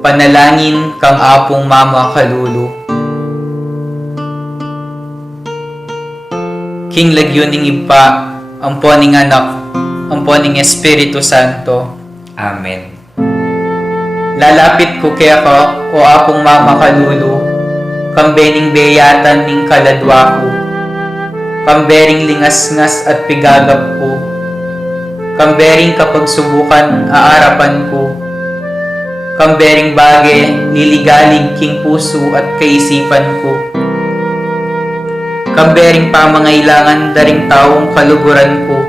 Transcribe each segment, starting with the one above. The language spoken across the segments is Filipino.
Panalangin kang apong Mama Kalulu. King Lagyuning Ipa, amponing anak, amponing Espiritu Santo. Amen. Lalapit ko kaya ka, o apong Mama Kalulu, kambening beyatan ning kaladwa ko, kambering lingasngas at pigagap ko, kambering kapag subukan aarapan ko, kambering bage liligalig king puso at kaisipan ko, kambering pamangailangan daring taong kaluguran ko,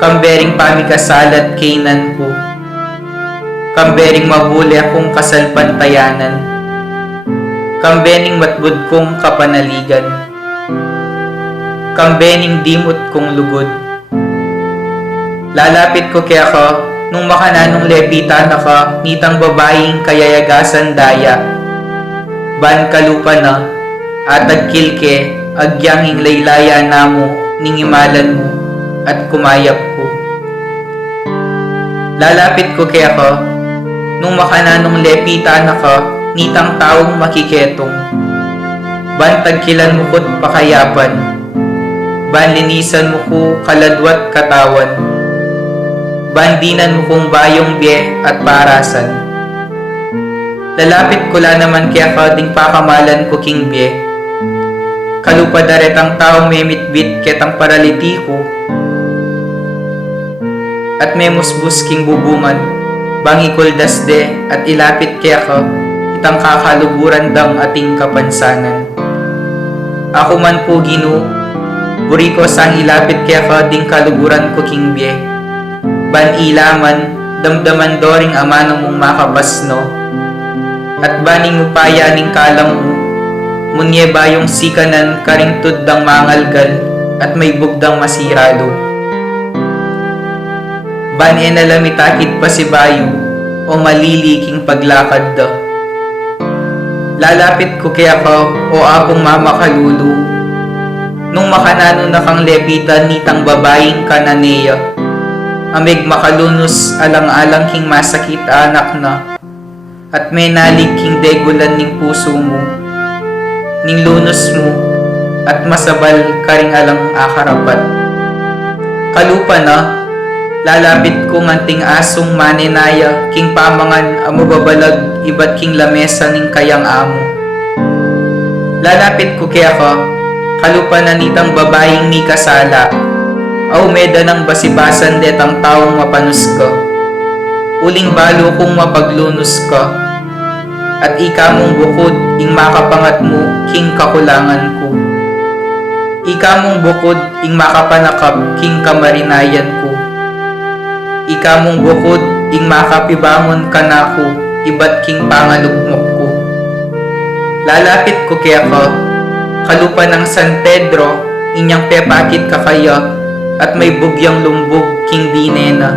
kambering pamikasalat kainan ko, kambering mabuli akong kasalpantayanan, kambening matbud kong kapanaligan, kambening dimot kong lugod. Lalapit ko kaya ka, nung makananong lepita na ka, nitang babaeng kayayagasan daya. Ban kalupa na, atag kilke, agyanging laylaya namo, ningimalan mo, at kumayap ko. Lalapit ko kaya ka, nung makananong lepita na ka, nitang taong makiketong. Ban tagkilan mo ko't pakayapan, ban linisan mo ko kaladwat katawan, bandinan mo kong bayong biye at parasan. Lalapit ko la naman kaya ka ding pakamalan ko king biye. Kalupadaret ang taong memitbit ketang paralitiko, at memusbus king bubungan, bangikol dasde at ilapit kaya ka, itang kakaluburan dang ating kapansanan. Ako man po Ginoo, buri ko sang ilapit kaya ka ding kaluburan ko king biye. Ban ilaman, damdaman doring amano mong makapasno, at baning upaya ning kalam mo, munye bayong sikanan karing tuddang mangalgal, at may bugdang masiralo. Ban enalamitakit pa si bayo, o maliliking paglakad da. Lalapit ko kaya ka, o apong Mama Kalulu, nung makanano na kang lepitan nitang babaeng kananeya, amig makalunos alang-alang king masakit anak na, at may nalig king degulan ning puso mo, ning lunos mo, at masabal karing alang akarapat. Kalupa na, lalapit ko nganting asong manenaya, king pamangan amo babalag iba't king lamesa ning kayang amo. Lalapit ko kaya ka, kalupa na nitang babaeng ni kasala, aw meda ng basibasan detang taong mapanus ka. Uling balo kong mapaglunos ka, at ika mong bukod ing makapangat mo king kakulangan ko. Ika mong bukod ing makapanakap king kamarinayan ko. Ika mong bukod ing makapibangon ka na ko, iba't king pangalugmok ko. Lalapit ko kaya ka, kalupa ng San Pedro, inyang pepakit ka kaya, at may bugyang lumbog king dinena.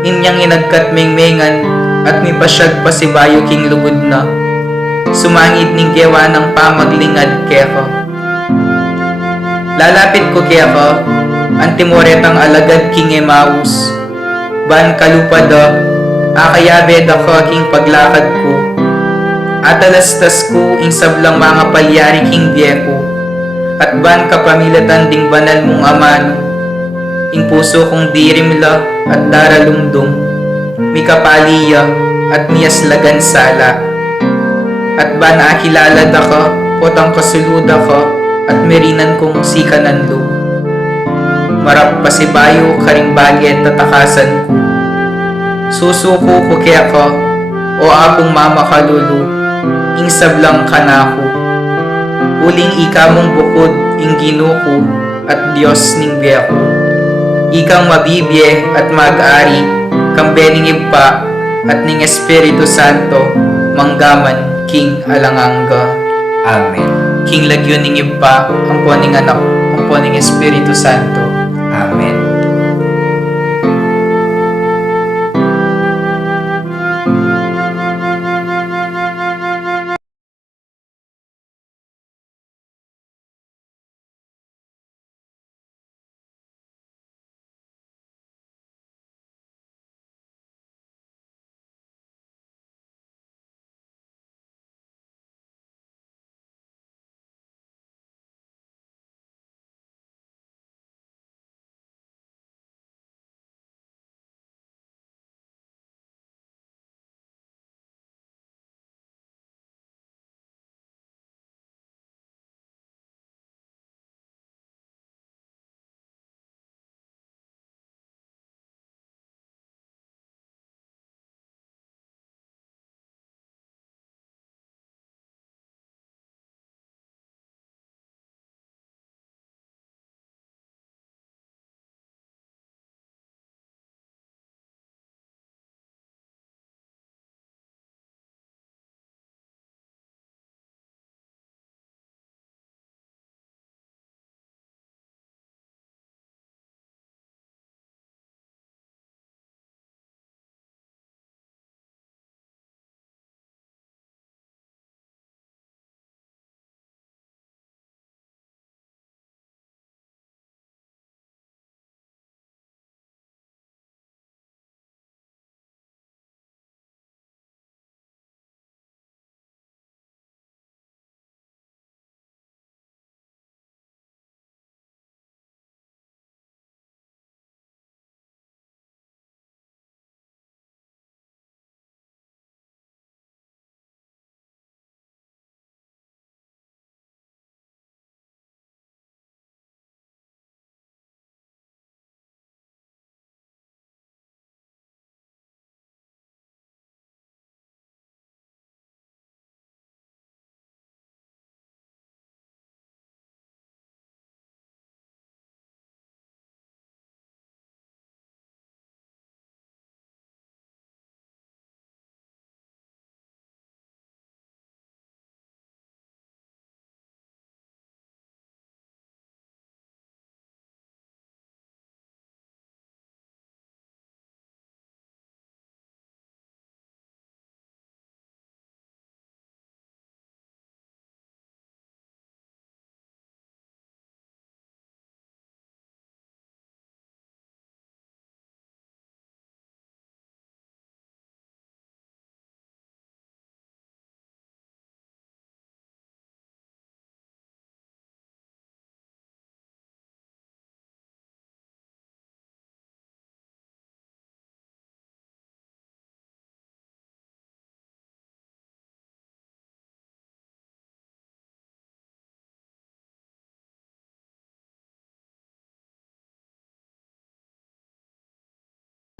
Inyang inagkat mengmengan, at may pasyag pa si bayo king lugod na. Sumangit ning gewa ng pamaglingad kaya ka. Lalapit ko kaya ka, antimoretang alagad king Emmaus. Ban kalupada, akayabed ako king paglakad ko. Atalastas ko ing sablang mga palyari king biyeko. At ban kapamilatan ding banal mong amano, ing puso kong dirimla at daralumdum, mikapaliya at miyaslagan sala. At ban akilalad ako, potang kasuluda ko, at merinan kong sikanan lo. Marap pasibayo karing bagay at tatakasan ko. Susuko ko kaya ko, o apong Mama Kalulu, ing sablang kanako. Uling ika mong bukod ing Ginuko at Diyos ning biyako. Ikang mabibye at mag-ari, kambening ipa at ning Espiritu Santo, manggaman king alangangga. Amen. King Lagyuning Ipa, amponing anak, amponing Espiritu Santo. Amen.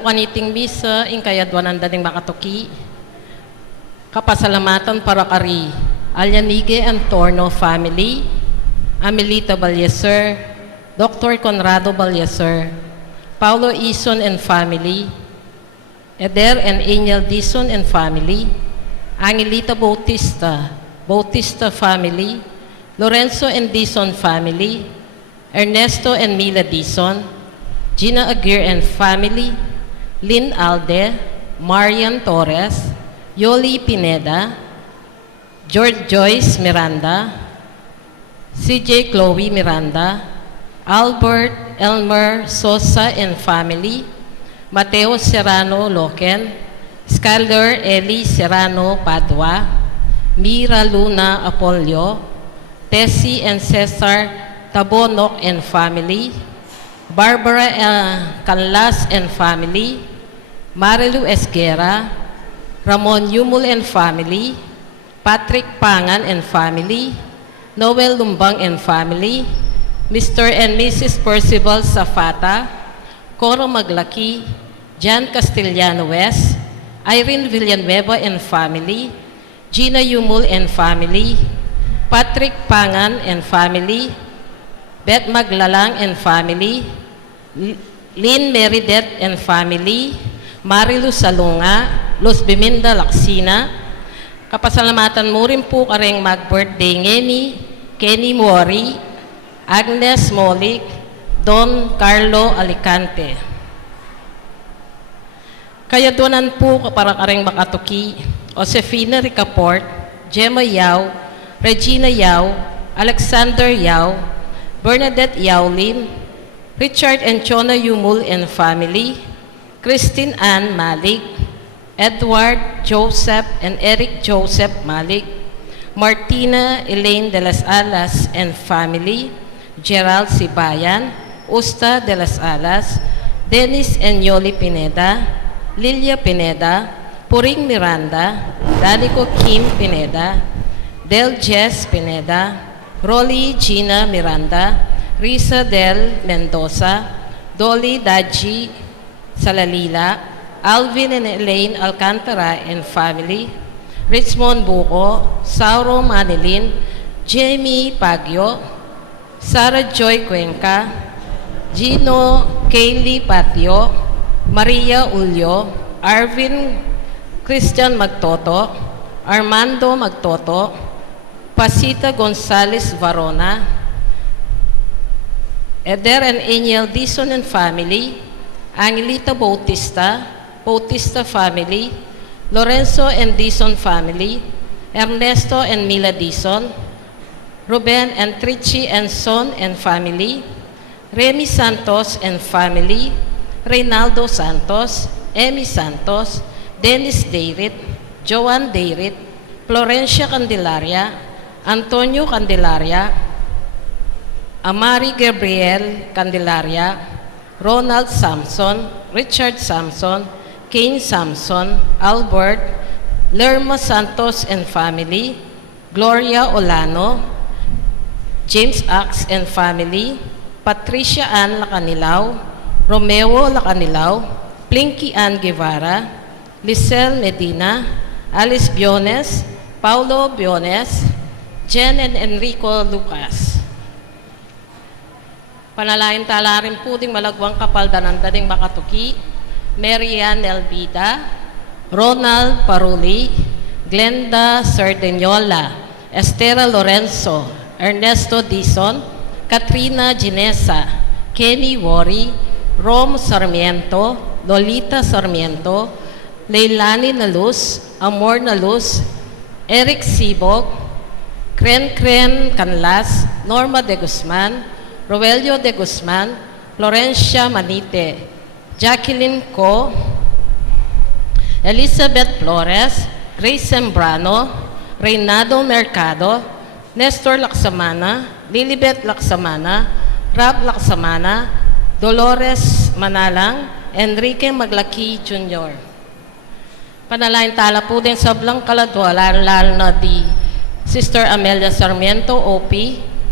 Kaniting misa, inkayadwanan daning makatuki, kapasalamatan para kari, Alyanige Antorno family, Amelita Balyeser, Dr. Conrado Balyeser, Paulo Ison and family, Eder and Angel Dison and family, Angelita Bautista, Bautista family, Lorenzo and Dison family, Ernesto and Mila Dison, Gina Aguirre and family, Lynn Alde, Marian Torres, Yoli Pineda, George Joyce Miranda, CJ Chloe Miranda, Albert Elmer Sosa and family, Mateo Serrano Loken, Skyler Eli Serrano Padua, Mira Luna Apolio, Tessie and Cesar Tabonok and family, Barbara Canlas and family, Marilu Esguera, Ramon Yumul and family, Patrick Pangan and family, Noel Lumbang and family, Mr. and Mrs. Percival Safata, Coro Maglaki, Jan Castellano West, Irene Villanueva and family, Gina Yumul and family, Patrick Pangan and family, Beth Maglalang and family, Lynn Meridet and family, Marilu Salunga, Luz Biminda Laksina. Kapasalamatan mo rin po kareng mag-birthday ngeni, Kenny Mori, Agnes Molik, Don Carlo Alicante. Kayaduanan po para kareng makatuki, Josefina Ricaport, Gemma Yao, Regina Yao, Alexander Yao, Bernadette Yao Lim, Richard and Chona Yumul and family, Christine Ann Malik, Edward Joseph and Eric Joseph Malik, Martina Elaine de las Alas and family, Gerald Sibayan, Usta de las Alas, Dennis and Yoli Pineda, Lilia Pineda, Puring Miranda, Danico Kim Pineda, Del Jess Pineda, Rolly Gina Miranda, Risa Del Mendoza, Dolly Daji Salalila, Alvin and Elaine Alcantara and family, Richmond Buko, Sauro Manilin, Jamie Pagyo, Sarah Joy Cuenca, Gino Kaylee Patio, Maria Ulyo, Arvin Christian Magtoto, Armando Magtoto, Pasita Gonzalez Varona, Eder and Angel Dison and family, Angelita Bautista, Bautista family, Lorenzo and Dison family, Ernesto and Mila Dison, Ruben and Trichy and Son and family, Remy Santos and family, Reynaldo Santos, Emmy Santos, Dennis Deirit, Joan Deirit, Florencia Candelaria, Antonio Candelaria, Amari Gabriel Candelaria, Ronald Samson, Richard Samson, Kane Samson, Albert, Lerma Santos and family, Gloria Olano, James Ax and family, Patricia Ann Lacanilaw, Romeo Lacanilaw, Plinky Ann Guevara, Lisel Medina, Alice Biones, Paulo Biones, Jen and Enrico Lucas. Panalain tala rin po ding malagwang kapaldanan daning makatuki, Marian Elvida, Ronald Paruli, Glenda Sardeniola, Estera Lorenzo, Ernesto Dison, Katrina Ginesa, Kenny Wori, Rom Sarmiento, Lolita Sarmiento, Leilani Naluz, Amor Naluz, Eric Sibog, Kren Canlas, Norma de Guzman, Roelio de Guzman, Florencia Manite, Jacqueline Co, Elizabeth Flores, Grace Sembrano, Reynado Mercado, Nestor Laksamana, Lilibet Laksamana, Rab Laksamana, Dolores Manalang, Enrique Maglaki Jr. Panalain tala po din sa Blang Kaladwa, lalo na di Sister Amelia Sarmiento, OP,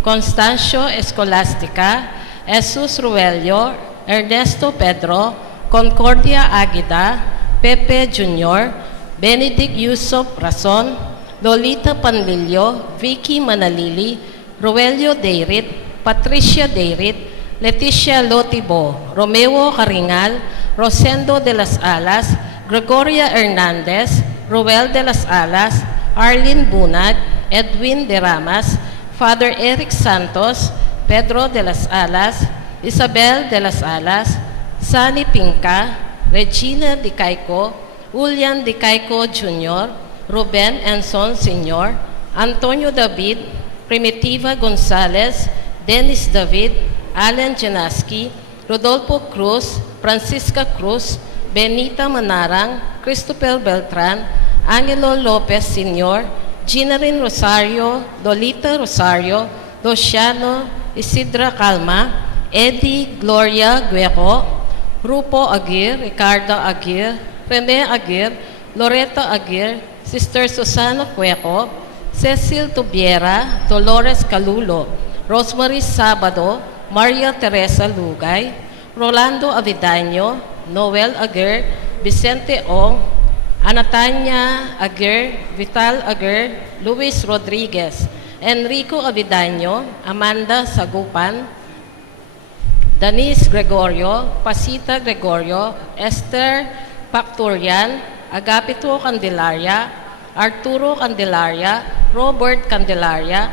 Constancio Escolastica, Jesus Ruelio, Ernesto Pedro, Concordia Aguida, Pepe Jr., Benedict Yusuf Rason, Lolita Panlilio, Vicky Manalili, Roelio Deirit, Patricia Deirit, Leticia Lotibo, Romeo Caringal, Rosendo de las Alas, Gregoria Hernandez, Roel de las Alas, Arlene Bunag, Edwin De Ramas, Father Eric Santos, Pedro de las Alas, Isabel de las Alas, Sani Pinca, Regina Di Caico, Julian Di Caico Jr., Ruben Enson Sr., Antonio David, Primitiva Gonzalez, Dennis David, Alan Janaski, Rodolfo Cruz, Francisca Cruz, Benita Manarang, Christopher Beltran, Angelo Lopez Sr., Ginarin Rosario, Dolita Rosario, Luciano Isidra Calma, Eddie Gloria Gueco, Rupo Aguirre, Ricardo Aguirre, Rene Aguirre, Loretta Aguirre, Sister Susana Cueco, Cecil Tubiera, Dolores Calulo, Rosemary Sabado, Maria Teresa Lugay, Rolando Avidaño, Noel Aguirre, Vicente Ong, Anatanya Aguirre, Vital Aguirre, Luis Rodriguez, Enrico Avidaño, Amanda Sagupan, Denise Gregorio, Pasita Gregorio, Esther Pacturian, Agapito Candelaria, Arturo Candelaria, Robert Candelaria,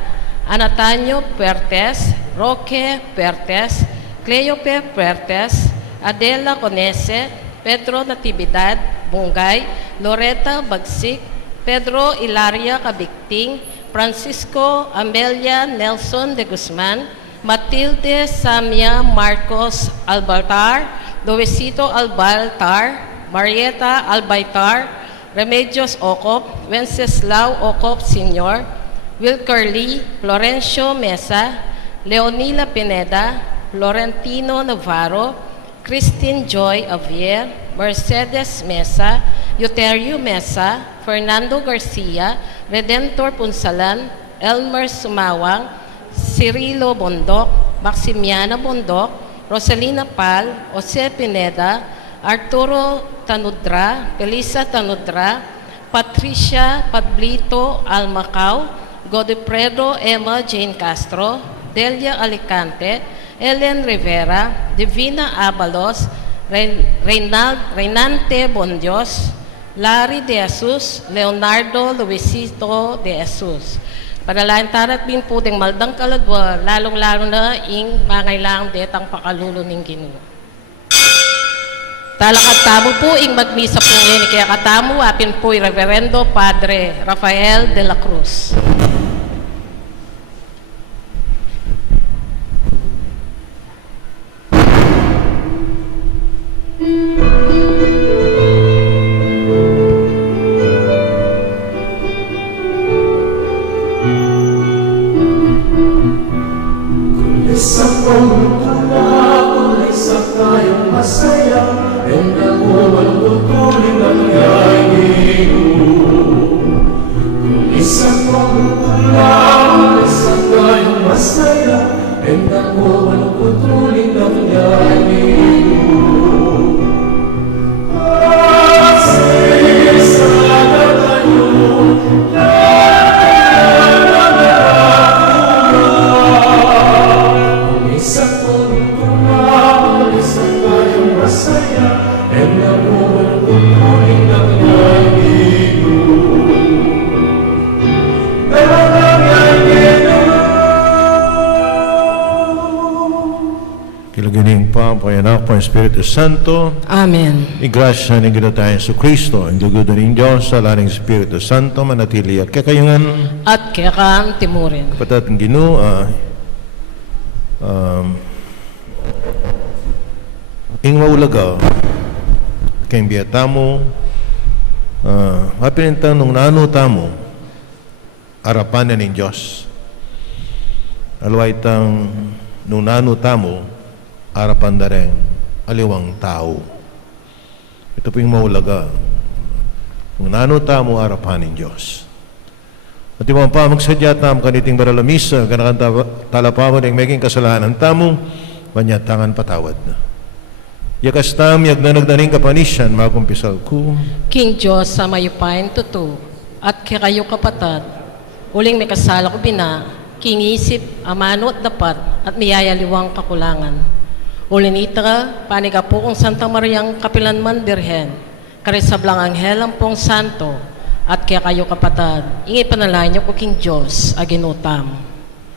Anatanio Pertes, Roque Pertes, Cleope Pertes, Adela Conese, Pedro Natividad Bungay, Loretta Bagsik, Pedro Hilaria Cabicting, Francisco Amelia Nelson de Guzman, Matilde Samia Marcos Albaltar, Luisito Albaltar, Marieta Albaitar, Remedios Ocop, Wenceslao Ocop Sr., Wilker Lee, Florencio Mesa, Leonila Pineda, Florentino Navarro, Christine Joy Avier, Mercedes Mesa, Euterio Mesa, Fernando Garcia, Redentor Punsalan, Elmer Sumawang, Cirilo Bondok, Maximiana Bondok, Rosalina Pal, Jose Pineda, Arturo Tanudra, Felisa Tanudra, Patricia Pablito Almacao, Godifredo Emma Jane Castro, Delia Alicante, Ellen Rivera, Divina Abalos, Reynante Bondios, Larry De Jesus, Leonardo Luisito De Jesus. Panalangin tarat bin po ding maldang kalagwa, lalong-lalo na ing mangailangang detang pakalulo ng Ginoo. Talakad tamo po ing magmisa po ngayon, kaya katamo apin po Reverendo Padre Rafael de la Cruz. Kilaganing pa, Anak, po Espiritu Santo, Amen. igrasya ng Ginoo tayo sa Kristo, ang dugo ng Diyos, sa laring Espiritu Santo, manatili at kakayungan. At kaya ka timurin. Kapatid ng Ginoo, ing maulaga, kayong biyatamo, mapinintang nung nano tamo, arapan na ng Diyos. Alaway tang nung nano tamo, harapan na rin aliwang tao. Ito po yung maulaga. Kung nano tamo, harapan ng Diyos. At yung pa magsadya tamo kaniting baralamisa, ganakan talapawad ang maging kasalanan tamo, banyatangan patawad na. Yakastam yagnanagdaning kapanisyan, makumpisal ko. King Diyos sa mayupain tuto, at kayo kapatad, uling may kasala ko bina, king isip, amano at dapat, at miyayaliwang kakulangan. Ulinitra, paniga po kong Santa Mariang Kapilanman Birhen, karisablang anghel ang pong santo, at kayo kapatad, ingay panalain niyo ko King Diyos, aginutam.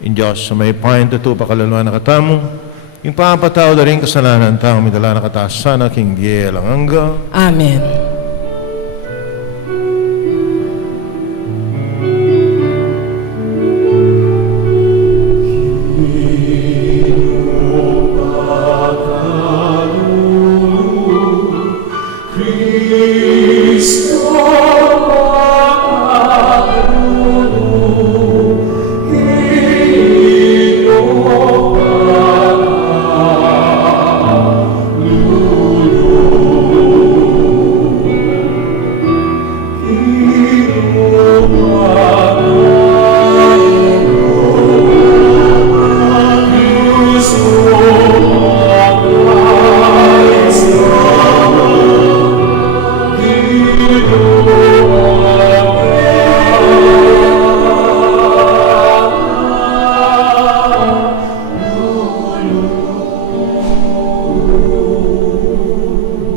In Diyos, sa may pain tuto pakalaluan na katamo, yung papatao na rin kasalanan tao, midala na kataas sana, King Diel ang angga. Amen.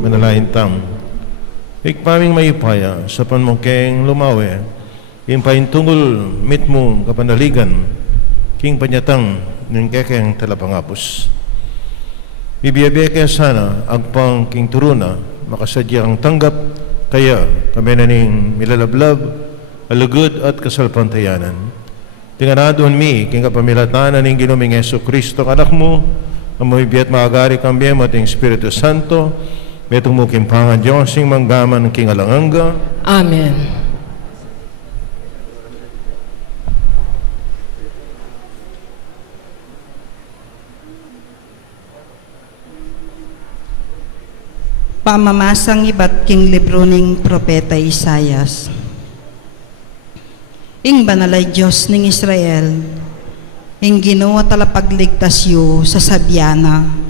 Manalain tam. Ikpaming mayupaya sa panmukeng lumawe, yung paintungol mit mo kapanaligan, king panyatang ng kekeng talapangapos. Bibiyabeke sana agpang king turuna, makasadya ang tanggap, kaya kami na ning milalablab, alugod at kasalpantayanan. Tinganadon mi, king kapamilatanan ng ginuming Yesu Kristo, anak mo, ang mahibiyat maagari kambiyem at ang Espiritu Santo, metong mo kimpangan Diyos, sing manggaman ng king alanganga. Amen. Pamamasang iba't king libro ning Propeta Isayas. Ing banalay Diyos ning Israel, ing Ginoo talapagligtas yu sa sabyana.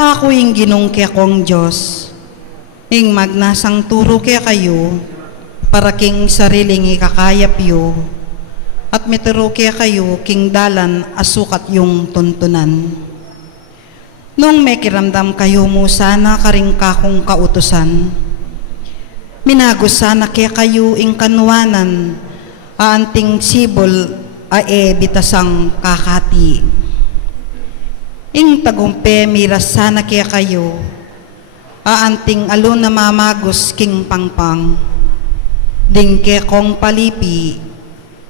Ako ing ginungke kong Diyos, ing magnasang turo kaya kayo, para king sariling ikakayap yu, at mituro kaya kayo king dalan asukat yung tuntunan. Nung may kiramdam kayo mo sana karing kakong kautusan, minagos sana kaya kayo ing kanwanan, aanting sibol ae bitasang kakati. Ing tagumpe miras sana kaya kayo, aanting alo na mamagos king pangpang, ding ke kong palipi,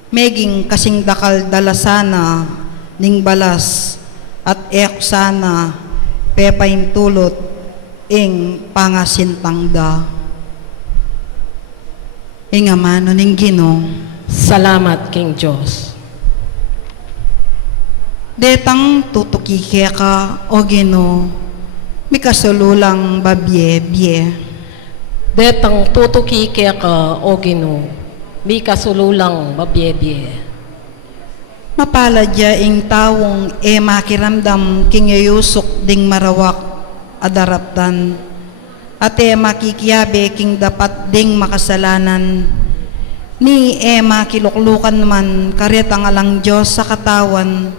meging kasing dakal dala sana, ning balas, at ek sana, pepain tulot, ing pangasintangda. Ing amano ning Ginoo, Salamat, King Diyos. detang tutukike ka, o Ginoo, mikasululang babye-bye. Detang tutuki kaya ka, o Ginoo, mi kasululang babyebye. Mapaladya ing tawong makiramdam kingayusok ding marawak adaraptan, at makikiyabe king dapat ding makasalanan, ni makiluklukan man karetang alang Diyos sa katawan,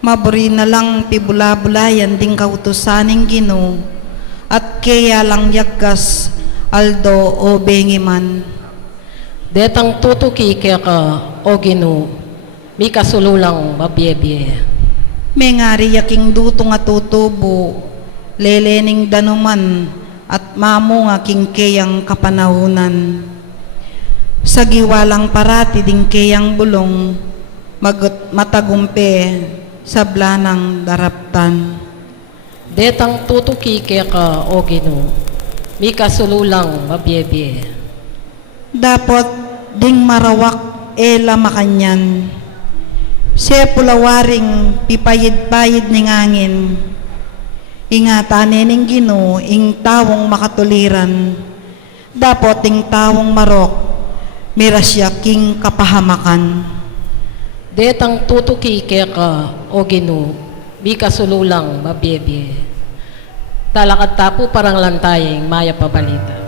maburi na lang pibula-bulayan ding kautusaning Ginoo, at kaya lang yagkas aldo o bengiman. Detang tutuki kaya ka, o Ginoo, mi kasululang babyebye. May ngari yaking duto nga tutubo, lelening danuman, at mamo nga king kayang kapanahunan. Sa giwalang parati ding kayang bulong, matagumpe sa blanang daraptan. Detang tutuki kaya ka, o Ginoo, mi kasululang babyebye. Dapat ding marawak makanyan, siya pulawaring pipayid-payid ning angin, ingatanin ning Ginoo ing tawong makatuliran, dapat ing tawong marok, mirasya king kapahamakan. Detang tutuki kaya ka, o Ginoo, mi kasululang babyebye. Talakad tapo parang lantayeng maya pabalita.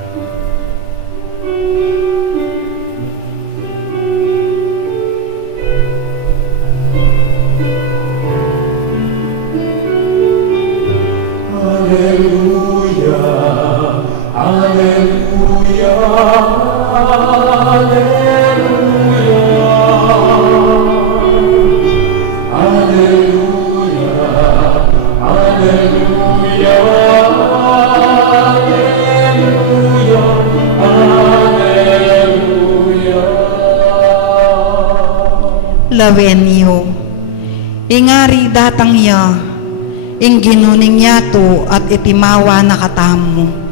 Lawenyo, ingari datang ya, ing ginuning yato at itimawa na katamo.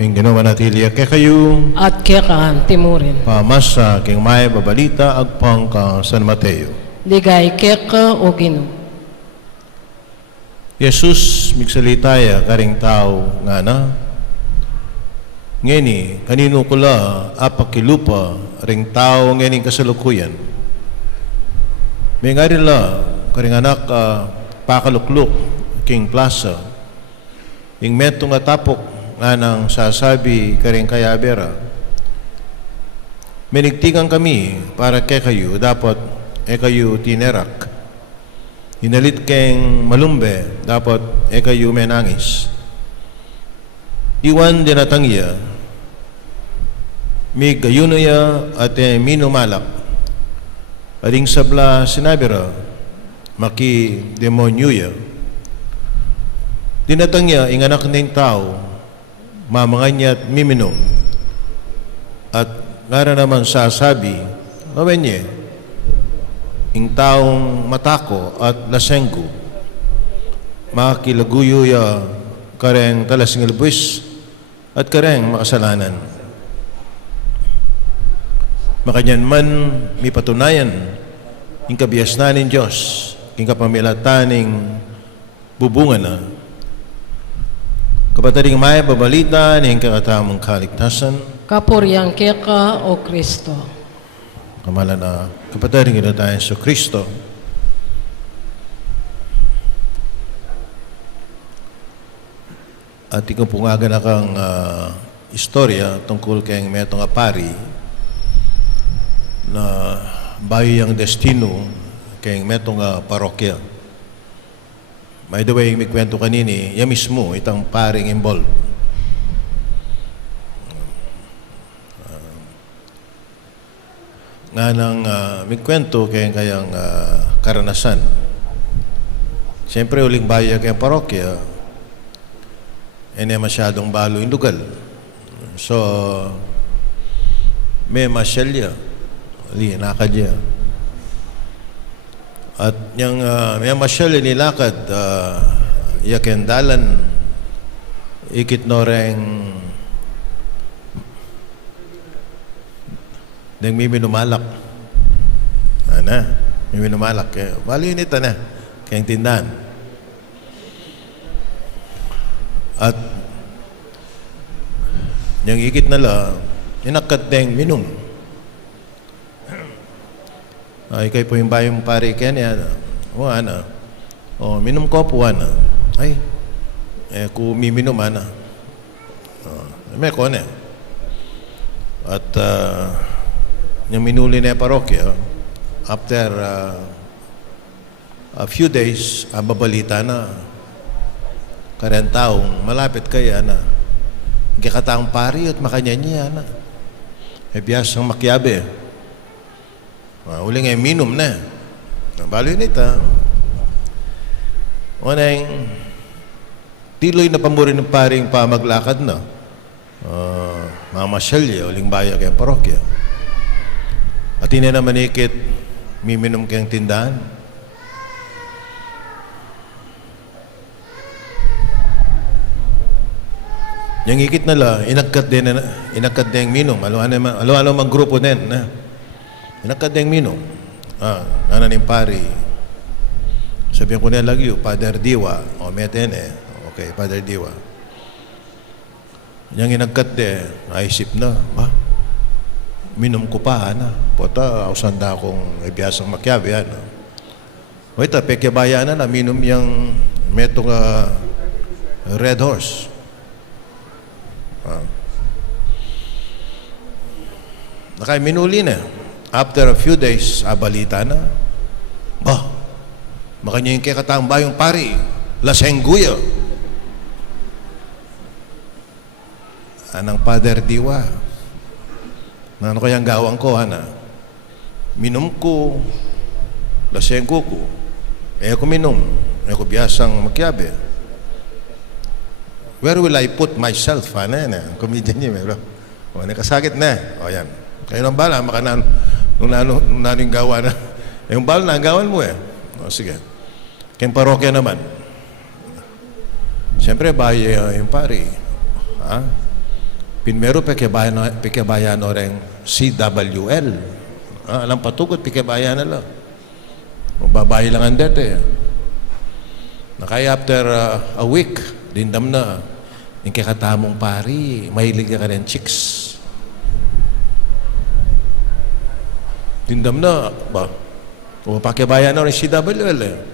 Ing ginawa natili kay kayo, At kekan timurin. pamasa king may babalita agpang ka San Mateo. Ligay keka o gino. Jesus migsalitaya karing tao nga na, ngeni kanino kula apakilupa ring tao ngeni kasalukuyan. May nga rin la karing anak pakalukluk king plaza, ing meto nga tapok nga nang sasabi karing kayabera. Minigtigan kami para kay kayo, dapat kayo tinerak. Hinalit keng malumbe, dapat kayo menangis. Iwan dinatangya, mig ayunaya at minumalak. Ading sabla sinabira, maki demonyoya. Dinatangya, inganak ng tao, mamanganya at miminom. At ngara naman sasabi, mawenye, ing taong matako at lasenggo, makilaguyo ya kareng talasing ilbuis at kareng makasalanan. Makanyan man may patunayan ing kabiyasnan ng Diyos, ing kapamilataning bubungan na, kapataring may babalita ng kakatamang kaligtasan, Kapuryang keka o Kristo. kamalan na kapataring ina tayo sa Kristo. At ikaw pungagan na kang istorya tungkol kay metong apari na bayo yung destino kay metong parokya. By the way, may kwento kanini, yan mismo, itang paring involved. Nga nang may kwento kayang karanasan. Siyempre, uling bayo kayang parokya, masyadong balo yung lugal. So, may masyalya, nakadya. At yung may masyalya nilakad, yakendalan, ikit noreng nang may minumalak. May minumalak. Malinita na, kayang tindahan. At yung ikit nala, inakat deng minum. Ay, kay po yung bayong pare kanya, minum ko po, ay, kung miminum, may kone. At, yung minuli na parokya, after a few days, babalita na, karen taong malapit kaya na, kikataang pari at makanya niya na. biyasang makyabe. Uli nga minum na. Balo yun ito. Unang tiloy na pamurin ng paring pamaglakad na. Mamasyalya, uling baya kayong parokya. At hindi na manikit, miminom kayong tindahan. Yung ikit nila, inagkat din yung minum. Alo-alo mang grupo din. Inagkat din yung minum. Nananim pari. Sabihan ko na lagi, Father Diwa. O metene. Okay, Father Diwa. Yung inagkat din, naisip na. Ba? Minum ko pa, Pota, ausanda akong ibiyasang makyabi, Wait, pekebaya na minum yung metong Red Horse. Nakay minuli na. After a few days, balita na. Ba, makanya yung kekatang bayong pari, lasengguya. Anang Father Diwa. Ano kayang gawang ko, Minum ko, lasenggo ko. Ko minum. Ko biyasang makyabe. Where will I put myself? Comedian niya, bro. Nakasakit na. Yan. Kayo nang bala, nung yung gawa na. Yung bala na, ang gawan mo sige. Kayong parokya naman. Siyempre, bahay yung pari. Pinmero pekebayan orang CWL. Alam patugot, pekebayan na lang. Babae lang ang dete. Nakaya after a week, dindam na, yung kakatamong pari, mahilig ka rin chicks. Dindam na, ba? Kung pakibayan na rin CWL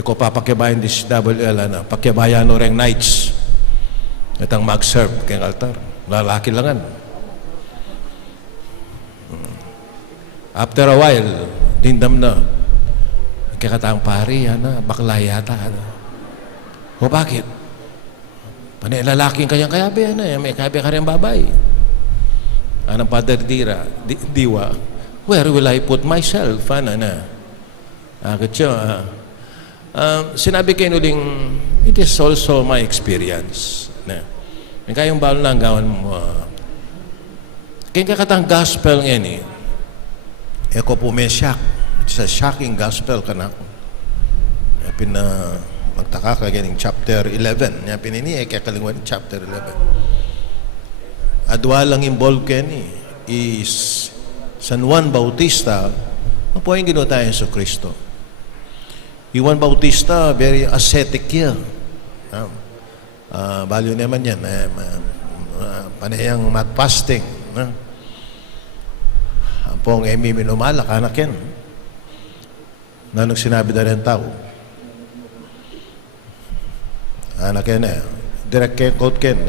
kung papakibayan din CWL, pakibayan na rin nights. Itang mag-serve kayong altar. Lalaki langan. After a while, dindam na, yung kakatamong pari, bakla yata, O bakit? Panay lalaking kayang kayabe, may kayabe ka rin babay. Anong Father Diwa, where will I put myself? Sinabi kayo nuling, it is also my experience. Yung kayong balo na ang gawan mo. Kaya kakatang gospel ngayon ko pumesyak. It's a shocking gospel ka na. Magtaka ka ganing chapter 11. Nga pinini, kaya kalingwan chapter 11. Adwa lang involved kani is San Juan Bautista, ang po yung ginawa tayo sa Kristo. Juan Bautista, very ascetic yan. Value naman yan. Panayang mat fasting. Ang pong minumalak, anak yan. Nanong sinabi na rin tao. Anak yan direct kay quote ken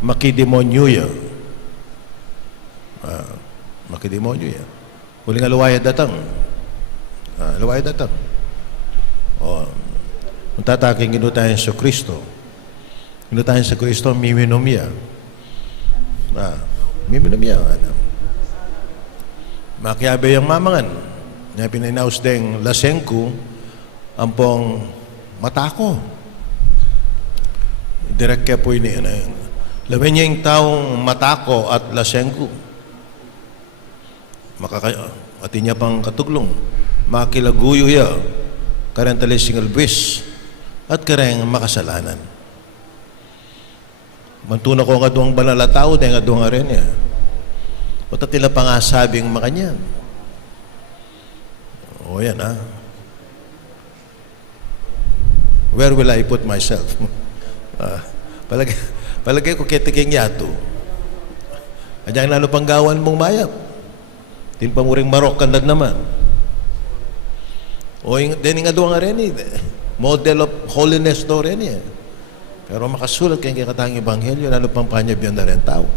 makidemonyo yan. Makidemonyo yan. Huli nga luwaya datang. Luwaya datang. Kung tataking ginutayan sa Kristo, ginutayan sa Kristo, miminom yan. Miminom yan. Makiabe yung mamangan. Nga pininaus deng lasengko, ang pong matako. Direct kaya po yun lamin niya yung taong matako at lasengko. Ati niya pang katuglong. Makilaguyo ya. Karen tali single bis. At karen makasalanan. Mantuna ko nga doong banalataw, dahil nga doong nga rin ya. O tatila pa nga sabing makanyan. O yan Where will I put myself? Palagay ko kitiking yato. Adyang lalo panggawan mong mayap. Tinpamuring Marokan naman. O din nga doon nga rin model of holiness do rin Pero makasulat kayong katang ebanghelyo, lalo pang panyabyan na rin tao.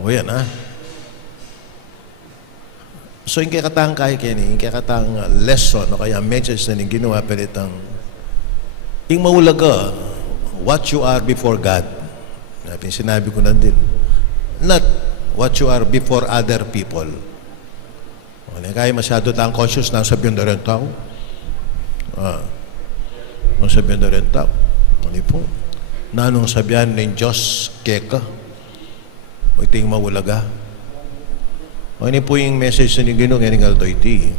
O yan So yung katang kaya kini, yung katang lesson, o kaya message na yung ginawa pelitang yung maulaga, what you are before God, Sinabi ko na din. Not what you are before other people. Kaya masyado tayong conscious na sabihin na rin tao. Ang sabihin na rin tao. Ano po? Nanong sabihan ng Diyos keka. O ito yung mawulaga. O ini po yung message na Ginoo ng Aldoy T.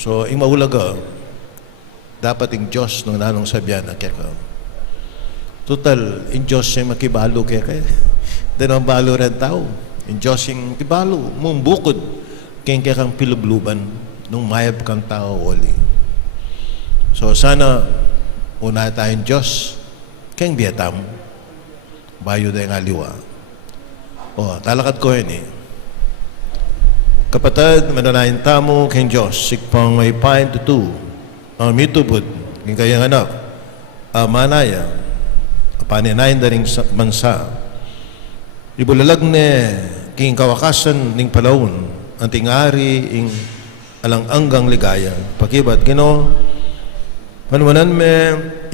So, yung mawulaga, dapat yung Diyos nung nanong sabihan na keka. Total, yung Diyos yung makibalo keka. Dahil ang balo rin tao. Yung Diyos yung makibalo. Mong bukod. Kaya kang pilubluban nung mayab kang tao uli. So, sana una tayong Diyos kayang biyatam. Bayo dahil nga liwa. Talakad ko yun eh. Kapatid, mananayin tamo kayong Diyos, sikpang may pain tutu, ang mitubod, kayong kayang anak, manaya, paninayin daring bansa, ibulalag ne, kayong kawakasan ning palawon, ang tingari, ing alang-anggang ligaya, pakibat, Ginoo, panuwanan me,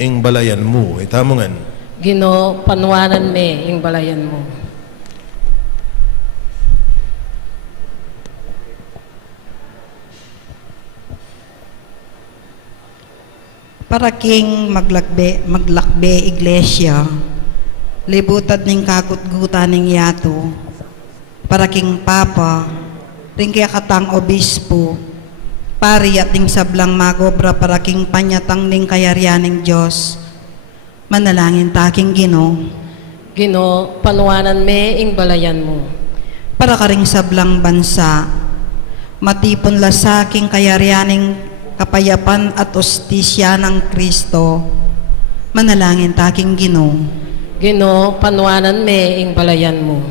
ing balayan mo, itamongan. Ginoo, panuwanan me ing balayan mo. Para king maglakbe iglesia, libutad ning kagutgutan ning yato, para king papa, ring kaya katang obispo, pari at ning sablang magobra para king panyatang ning kayaryan ning Diyos, manalangin taking Ginoo. Ginoo, panuwanan me ing balayan mo. Para karing sablang bansa, matipon la sa aking kayaryaning kapayapan at ustisya ng Kristo, manalangin taking Ginoo. Ginoo, panuwanan me ing balayan mo.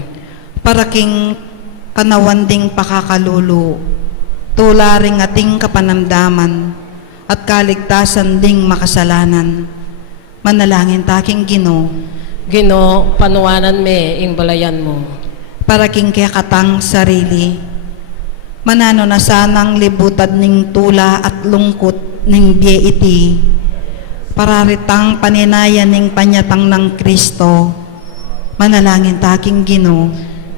Para king kanawanding pakakalulu, tularing ating kapanamdaman, at kaligtasan ding makasalanan, manalangin taking Ginoo. Ginoo, panuwanan me ing balayan mo. Para king kayakatang sarili, manano na sanang libutad ning tula at lungkot ning iti, pararitang paninayan ning panyatang ng Kristo, manalangin taking Ginoo.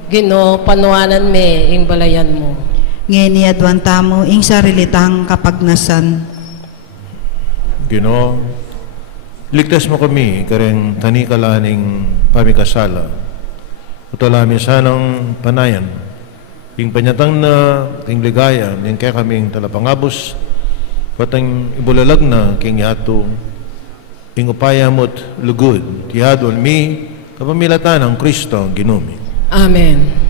Ginoo, panuwanan me ing balayan mo. Ngeni adwan tamo ing sarilitang kapagnasan. Ginoo, ligtas mo kami, kareng tanikalaning pamikasala. Utulami sanang panayan, ing panyatang na king ligaya, ing kaya kaming talapangabos, patang ibulalag na king yato, ing upaya mo't lugod, tihadon mi, kapamilatan ng Kristo ang Ginoo. Amen.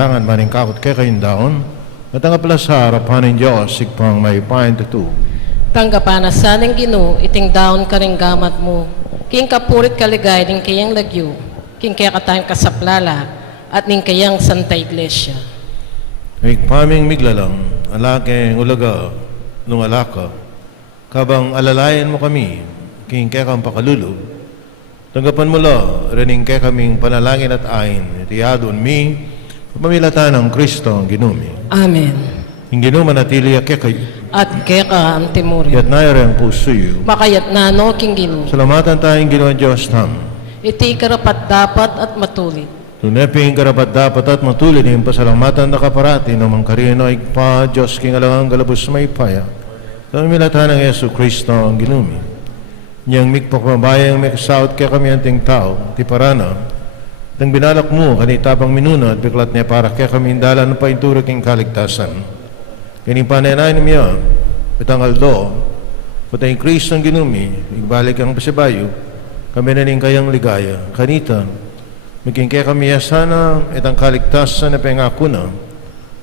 Tangan maning kakot kaya kayong daon, at ang aplas sa harapan ng Diyos, sigpang may pain tutu. Tanggapan na sanang Ginoo, iting daon ka ring gamat mo. king kapurit kaligay, ning kayang lagyo, king kaya katayang kasaplala, at ning kayang Santa Iglesia. Paming miglalang, alake ulaga, nung alaka, kabang alalayan mo kami, king kekang pakalulog, tanggapan mo la, rining kekaming panalangin at ayin, itiyadon mi, pamilatan ng Kristo ang ginumi. Amen. Ang ginuma natili kekay, At keka ang timuri. yat nayari ang pusuyo. Makayat na no king ginu. Salamatan tayong ginawa Diyos tam. Iti karapat dapat at matulit. Tuneping karapat dapat at matuloy din pasalamatan na kaparati ng mga karino pa Diyos king alangang galabos may paya. Pamilatan ng Yesu Kristo ang ginumi. Niyang mikpakmabayang may kasaot kaya kami anting tao, ti parana, nang binalak mo kanitapang minuna at biklat niya para kaya kami indalan ng painturok king kaligtasan. Kaning pananayin niya, itang aldo, patay Kristo ang ginumi, igbalik ang pasibayo, kami na ning kayang ligaya. Kanita, maging kaya kami sana, itang kaligtasan na pangako na,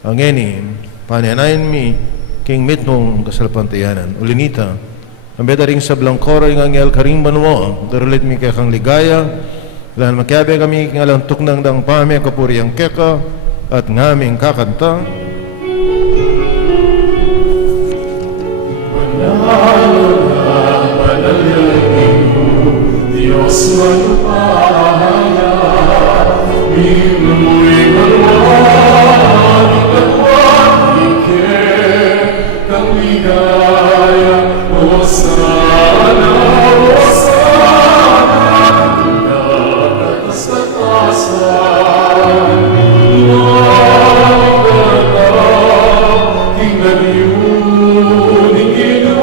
ang eni, pananayin mi, king mitmong kasalpantayanan. Ulinita, ang bedaring sa blangkoro yung angyal karing manuo, darulit mi kaya kang ligaya, dahil makiabi kami king alang tuknang dang pami kapuriyang keka, at ngaming kakanta, Diyos manupaya, inuwi malwag, ikalwag, kang ligaya, Hosana, Hosana, nagkataas-katasan, lumaling ganda, hinaliw, ningino,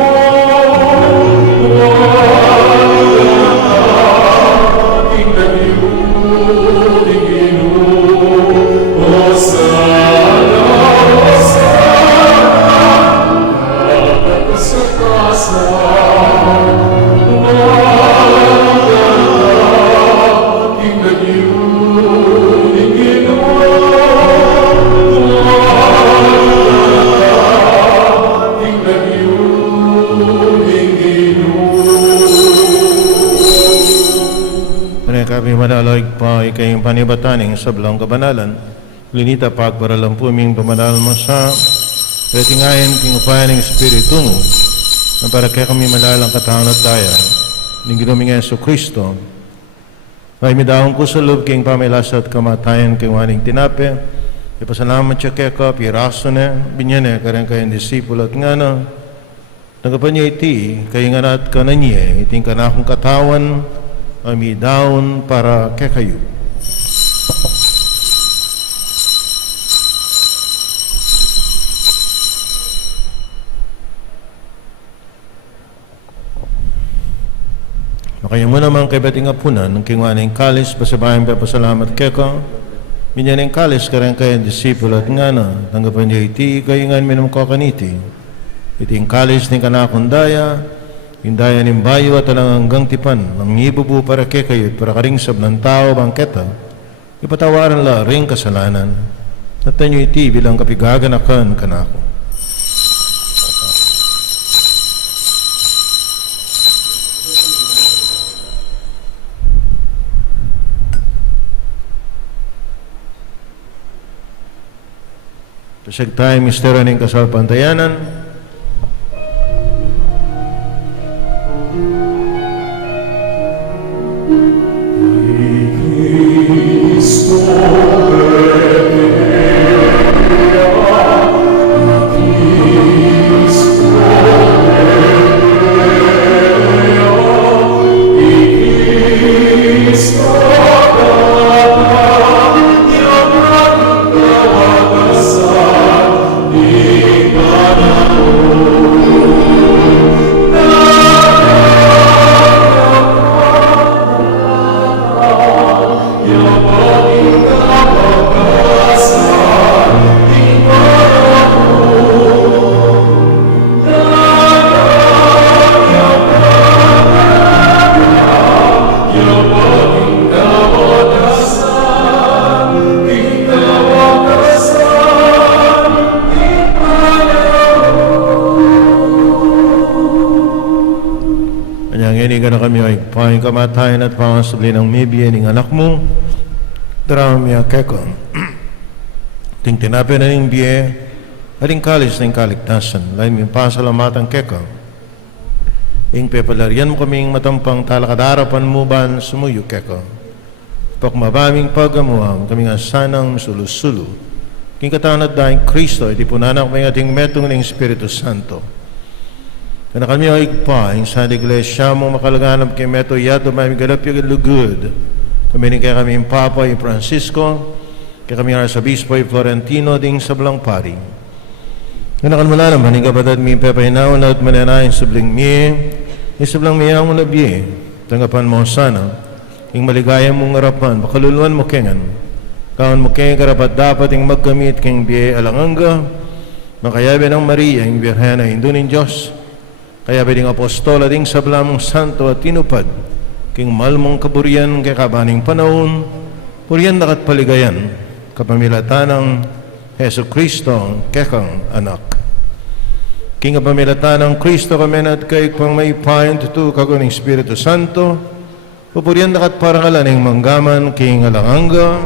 kami manaloig pa ikayong panibataning sa blang kabanalan. Linita pagparalang puming pamanal mo sa retingayan king upayan ng Espiritu mo na para kaya kami malalang katawang at daya ng ginuming Yesu Kristo. Ay midahong ko sa loob king pamilasa at kamatayan king waning tinape. Ipasalamat siya kaya ka, piraso na, binyane, karang kayang disipulo at nga na. Nagapan niya iti, kaya nga na't ka na niya, iting kanakong katawan, ami daon para kekayo. Makaya mo naman kay bating apunan ng kingwaning kalis, pasabayan pa pasalamat keka, binyaning kalis karang kaya disipulo at nga na, tanggapan niya iti, kaya nga minum kakaniti, iting kalis ni kanakundaya, indaya ng bayo at hanggang tipan ng ibubu para kekayo para karingsab ng tao bangketa, ipatawaran la ring kasalanan at tanyo iti bilang kapigaganakan kanako. Pasag tayo mistero ng kasalpantayanan, Di mana Kitangini ka na kami ay paing kamatayan at pangasabli ng mibiyan ng anak mo. Drama kekon. Ting tinapi na ng biye, aling kalis ng kaligtasan, lain ng pasalamatan kekon. Ing pepalarian mo kaming matampang talakadarapan mo ban sumuyo kekon. Pakmabaming pagamuam kaming asanang sulu-sulu. King katanat dahil Kristo, iti punanak may ating metong ng Espiritu Santo. Kaya kami ay igpa, yung sa iglesia mo makalaganap kay Meto Yato, may galap yung lugod. Kami rin kaya kami yung Papa, yung Francisco, kaya kami yung Arzobispo, yung Florentino, ding sablang pari. Kaya naman naman, yung kapatid mi pepahinaw na at mananayin subling mi, yung sablang miyang mo na biye. Tanggapan mo sana, yung maligaya mong harapan, makaluluan mo kengan. Kawan mo kengan karapat dapat yung magkamit keng biye alanganga, makayabi ng Maria, yung Birhena, Hindu ng Diyos. Kaya pwedeng apostola ding sablamong santo at tinupad, king malmong kaburian kay kabaning panahon, purian nakat paligayan, kapamilatan ng Heso Kristo, kekang anak. King kapamilatan ng Kristo kami at kay pang may payon tutu kaguning Espiritu Santo, pupurian nakat parangalan ng manggaman, king alanganga,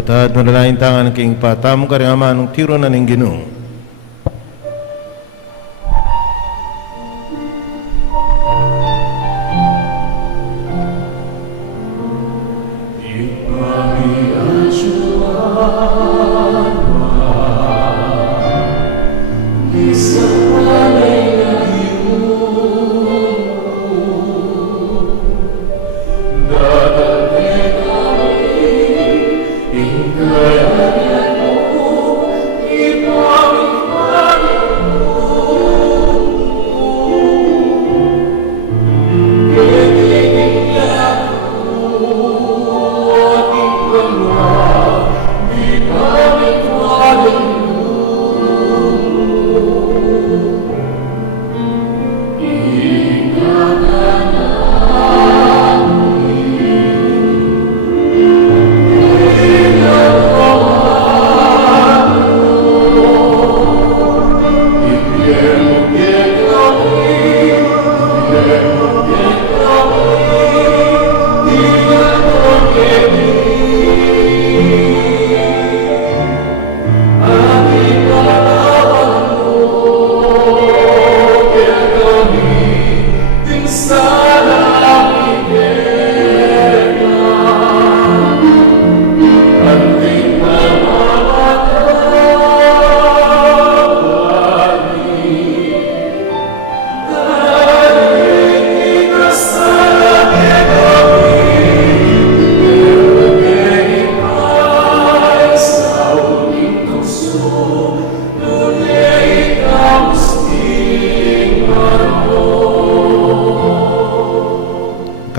kapatid, manalain tangan ng king patamong karingaman ng tiro na ng Ginoo.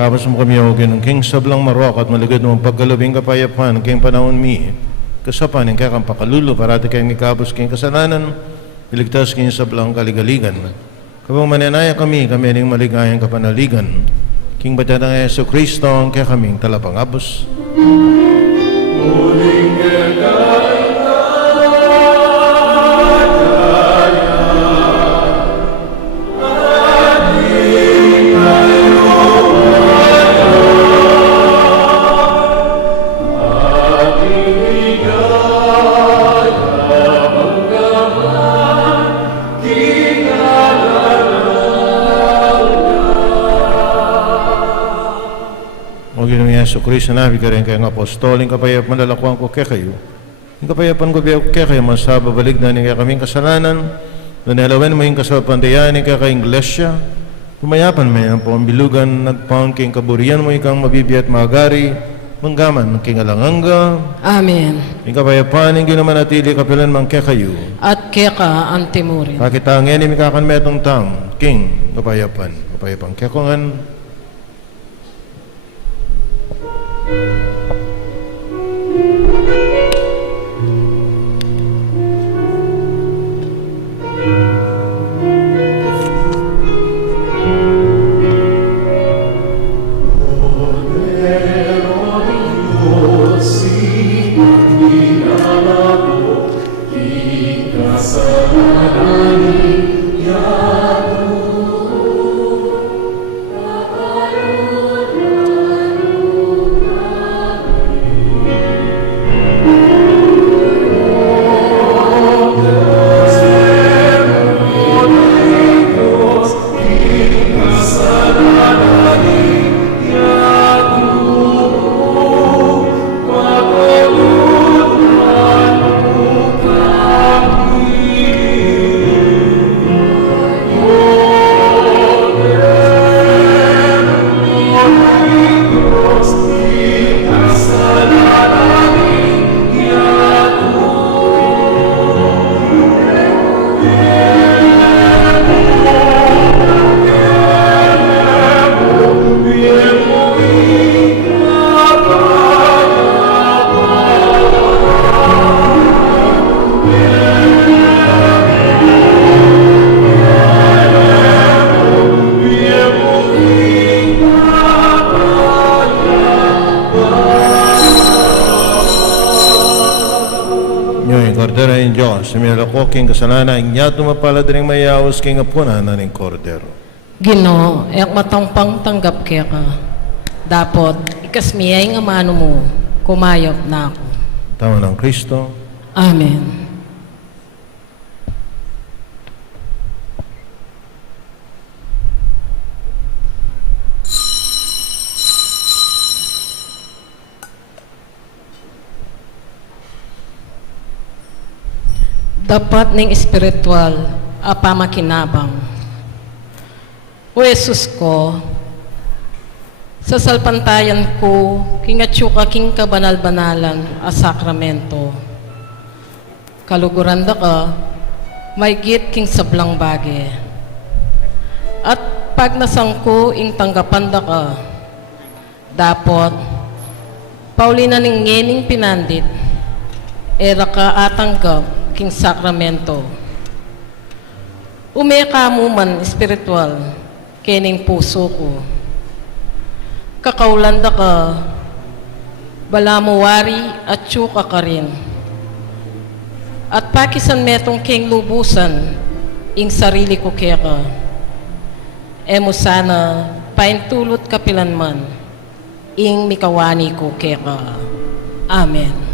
Kapos mo kami ogin ng king sablang marok at maligad mo pagkalabing kapayapan ng king panahon mi. Kasapan ng kakang pakalulo parati kayong ni kapos king kasalanan, iligtas king sablang kaligaligan. Kapag mananaya kami ning maligayang kapanaligan. King batatang Yesu Kristo ang kaya kaming talapang abos. Muling Yesu Kristo nabi ka rin kayong apostoling kapayapan lalakwang ko kaya kayo. Yung kapayapan ko biya ko kaya kayo masababalig na niya kaming kasalanan, nanalawan mo yung kasapandayan niya kayong iglesia, pumayapan mo yung pambilugan, nagpangking kaburian mo ikang mabibiyat magari, manggaman king alanganga. Amen. Yung kapayapan yung ginamanatili kapilan mang kaya kayo. At keka antimurin. Pakitangin yung kakanmetong tam, king kapayapan kaya kongan. Ngayon, Cordero ng Diyos, minalako king kasalanan, niya tumapalad rin mayaos king apunan na ng Cordero. Ginoo, ek matangpang tanggap kaya ka. Dapat, ikasmiyay nga mano mo, kumayop na ako. Tama ng Kristo. Amen. Dapat ning espiritual apamakinabang. O Jesus ko, sa salpantayan ko, kingatsuka king kabanal-banalan a sakramento. Kaluguran da ka, may git king sablang bagi. At pag nasangko ing tanggapan da ka, dapat, paulina ning ngening pinandit, era ka atanggap king sakramento. Umeka mo man espiritual, kening puso ko. Kakaulanda ka, bala mo wari at tsuka ka rin. At pakisan metong king lubusan, ing sarili ko kaya ka. Emo sana, paintulot kapilan man, ing mikawani ko kaya ka. Amen.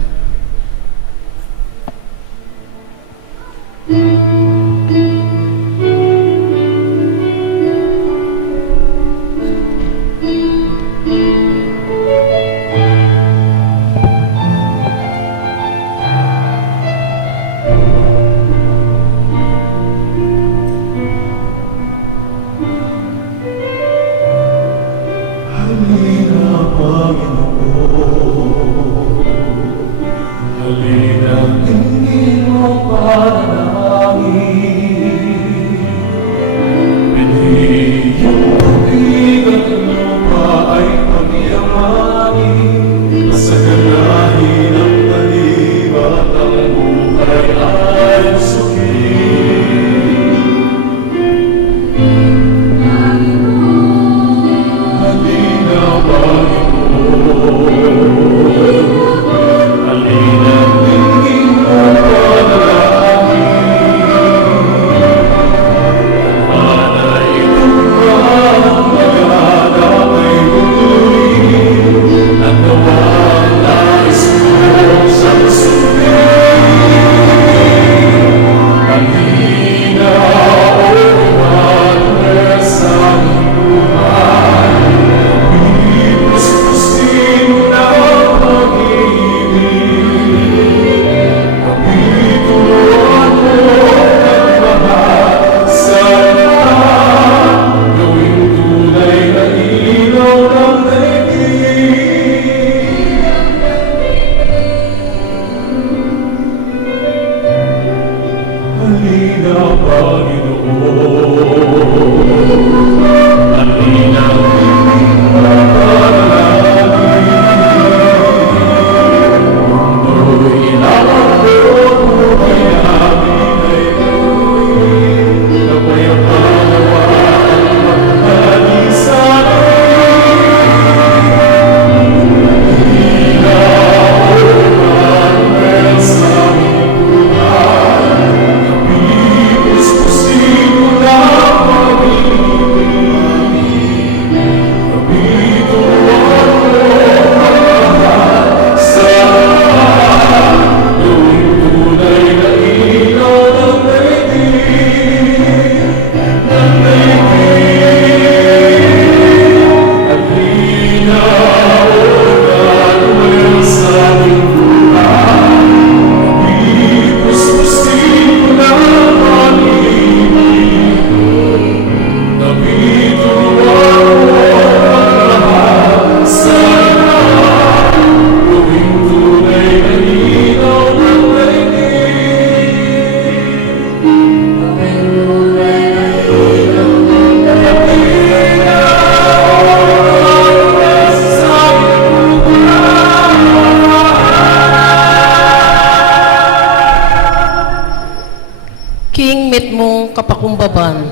King mit mong kapakumbaban,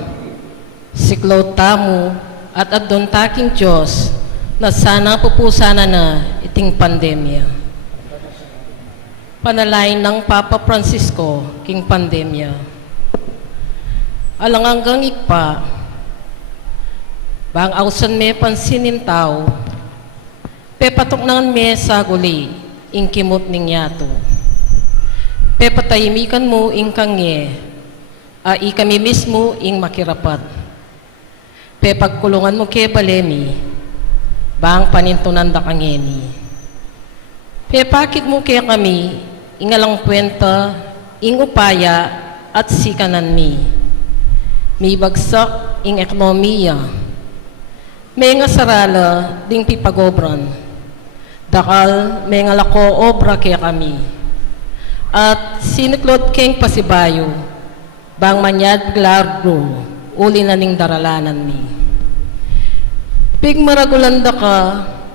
siklaw tamo at adon taking Diyos na sana pupusana na iting pandemya. Panalain ng Papa Francisco king pandemya. Alanganggang ikpa, bang ausan me pansinin tao, pepatok nangan me sa guli, ing kimot ning yato. Pepatayimikan mo ing kangye, ai kami mismo ing makirapat. Pepagkulungan mo ke balemi, bang panintunan da kangeni. Pepakit mo ke kami, ingalang kwenta, ing upaya at sikanan mi. May bagsak ing ekonomiya. May nga sarala ding pipagobran. Dakal may nga lako obra ke kami. At sinuklot keng pasibayo, bang manyad glardo, uli na ning daralanan mi. Pig maragulanda ka,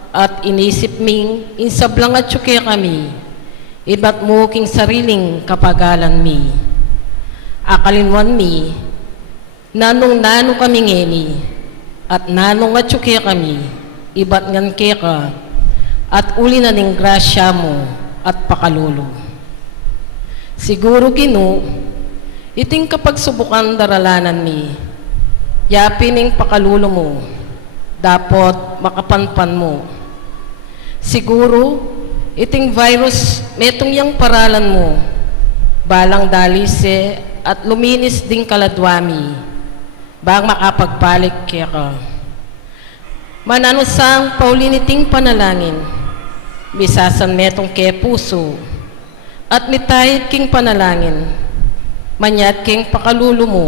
at inisip ming insablang at syuke kami, iba't mo king sariling kapagalan mi. Akalinwan mi, nanong kami ngeni, at nanong at syuke kami, iba't ngan ka, at uli na ning grasya mo at pakalulo. Siguro Gino, iting kapag subukan daralanan mi, yapining pakalulo mo, dapat makapanpan mo. Siguro, iting virus, metong yang paralan mo, balang dalise at luminis ding kaladwami, bang makapagpalik kaya ka. Mananusang pauliniting panalangin, bisasan metong ke puso, at mitayit king panalangin, manyat king pakalulo mo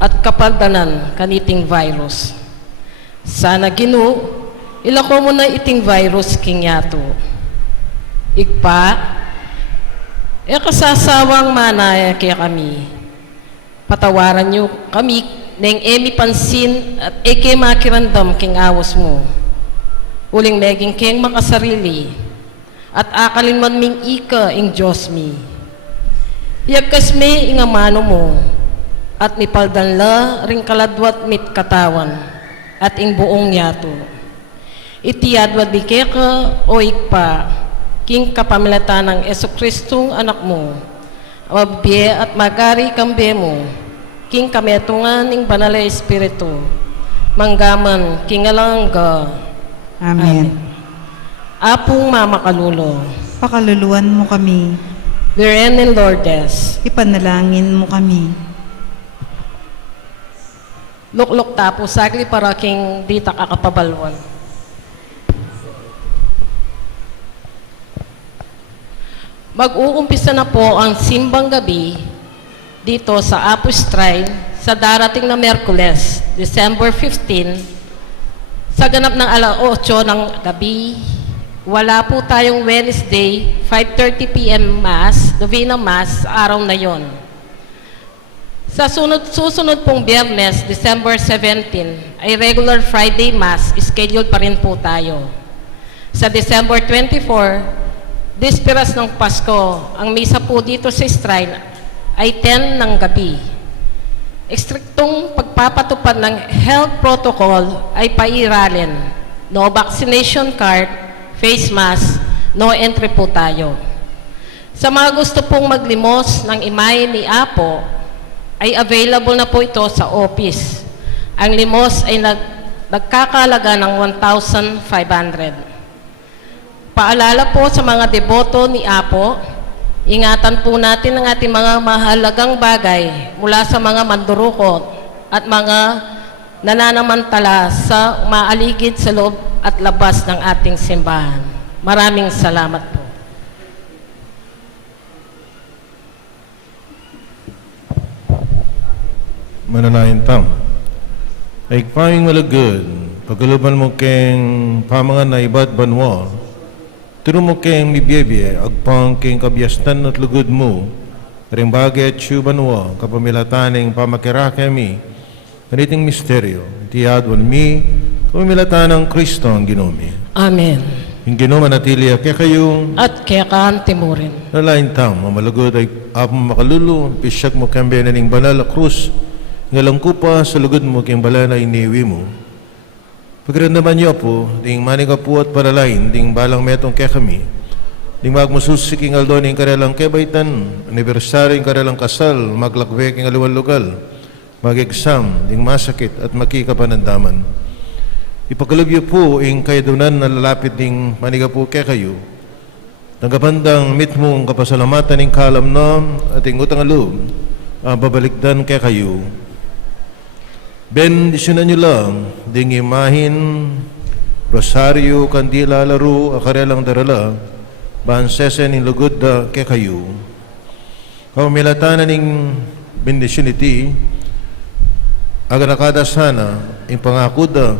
at kapagdanan kaniting virus. Sana Gino, ilako mo na iting virus king yato. Ikpa, kasasawang manaya kaya kami. Patawaran nyo kami neng emi pansin at eke makirandam king awas mo. Uling meging king makasarili at akalin man ming ika ing Diyos mi. Yagkas me ing amano mo at mipaldanla ring kaladwat mit katawan at ing buong yato. Itiyadwad di keka o ikpa king kapamilata ng Esokraistong anak mo, mabye at magari kambe mo, king kametungan ing banal espiritu, manggaman king alangga. Amen. Apong Mama Kalulo, Pakaluluan mo kami, Virgen and Lourdes, ipanalangin mo kami. luklok tapo sagli para king dita kakapabalwan. Mag-uumpisa na po ang simbang gabi dito sa Apos Shrine sa darating na Miyerkules, December 15, sa ganap ng 8 ng gabi. Wala po tayong Wednesday, 5:30 p.m. Mass, Novena Mass, sa araw na yon. Sa susunod pong Biyernes, December 17, ay regular Friday Mass, scheduled pa rin po tayo. Sa December 24, Disperas ng Pasko, ang misa po dito sa Shrine ay 10 ng gabi. Ekstriktong pagpapatupad ng health protocol ay pairalin. No vaccination card, face mask, no entry po tayo. Sa mga gusto pong maglimos ng imay ni Apo, ay available na po ito sa office. Ang limos ay nagkakalaga ng 1,500. Paalala po sa mga deboto ni Apo, ingatan po natin ang ating mga mahalagang bagay mula sa mga mandurukot at mga nananamantala sa umaaligid sa loob at labas ng ating simbahan. Maraming salamat po. Mananayin tam. Ay paming malagod, pagkaluban mo keng pamangan na iba't banwa, turo mo keng mibiyebye, agpang keng kabyastan at lugod mo, ring bagay at banwa, kapamilataning pamakirakemi, kaniting misteryo, tiyadwan mi, kapamilatan ng Kristo ang ginomi. Amen. Ingino manatili kaya kayo, at kaya kaan timurin. nalain tam, mamalagod ay apong makalulu, pisyag mo kambya na ning banal a krus, ngalang kupa sa lugod mo kayong bala na iniwi mo. Pagkaroon naman niyo po, ding maning po at paralain, ding balang metong kaya kami, ding magmususiking aldo ning karelang kebaitan, anibersaryong karelang kasal, maglakbek ing aliwan lugal, mag-exam, ding masakit at makikapanandaman. Ipagkalagyo po ing kaidunan na lalapit ding maniga po kaya kayo, tanggapandang mitmong kapasalamatan ing kalam na at ing utang aloob, babalikdan kaya kayo. Bendisyonan niyo lang, ding imahin, rosaryo, kandila, laro, akarelang darala, bansesen ing lugod da kaya kayo. Kamilatanan ing bendisyon iti, aganakada sana, ing pangako da,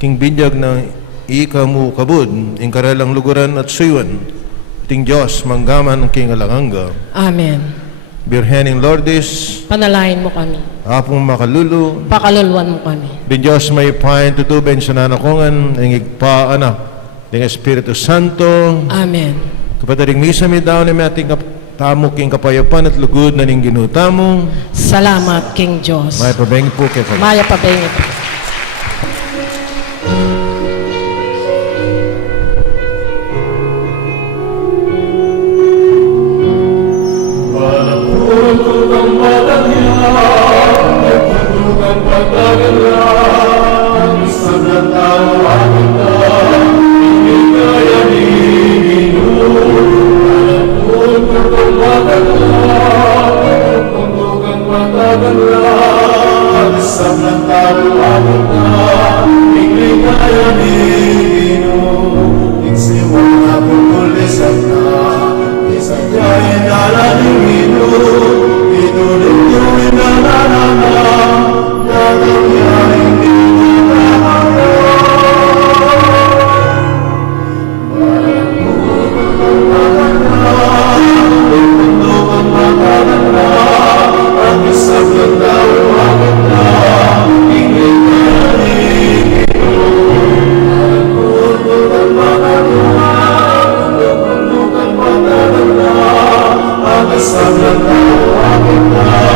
king binyag na ikamu kabud, ing karelang luguran at suywan, ting Diyos manggaman king alanganga. Amen. Birhening Lourdes, Panalain mo kami. apong makalulu, Pakaluluan mo kami. bin Diyos may pahin tutuben sa nanakongan, ing igpaanak, ng Espiritu Santo, Amen. kapataring misa mi daw ni ating tamo king kapayapan at lugod na ning ginutamo, Salamat, King Diyos. may pabengi po kay kayo. Maya pabengit. Malaputang matangyan, nagtutupang patagalan, isang natawagan na, hindi kaya ninginom. Malaputang matangyan, nagtutupang patagalan, isang natawagan na, hindi kaya ninginom. Iksiwan na putulisan na, isang jaya dalaling inulit yung inananama, dagang niya hindi nakakaya. Malaputang ang mataganda, at isang natawagan na, hindi kaya ninginom. Malaputang mataganda, isang natawagan na,